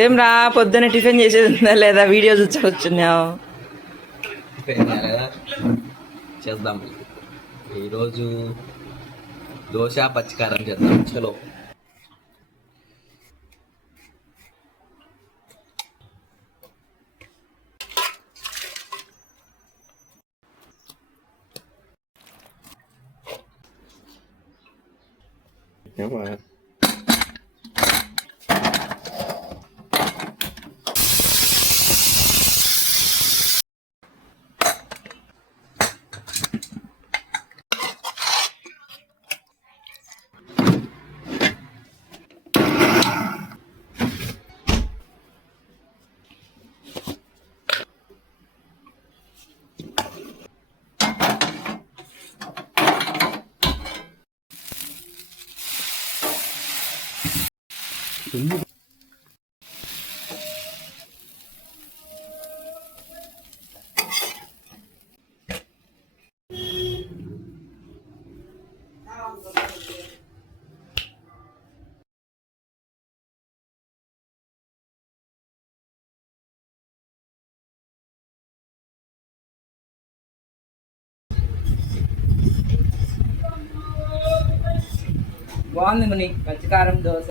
ఏం రా పొద్దున్న టిఫిన్ చేసేది ఉందా లేదా? వీడియో చూసి కూర్చున్నావు. చేద్దాం ఈరోజు దోశ పచ్చికారం చేద్దాం. చలో ఏమా బాగుంది ముని పచ్చికారం దోశ.